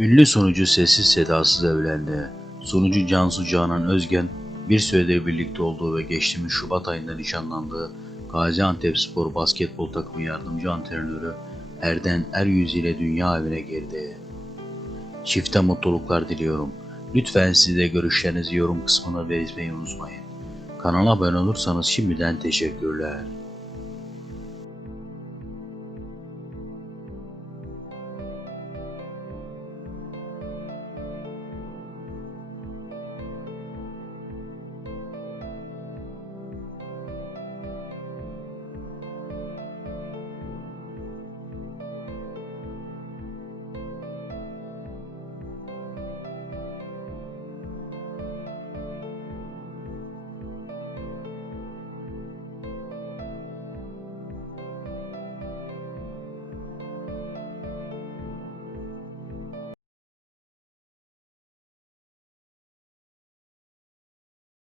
Ünlü sunucu sessiz sedasız evlendi. Sunucu Cansu Canan Özgen bir sürede birlikte olduğu ve geçtiğimiz Şubat ayında nişanlandığı Gaziantep Spor basketbol takımı yardımcı antrenörü Erden Eryüz ile dünya evine girdi. Çifte mutluluklar diliyorum. Lütfen siz de görüşlerinizi yorum kısmına belirtmeyi unutmayın. Kanala abone olursanız şimdiden teşekkürler.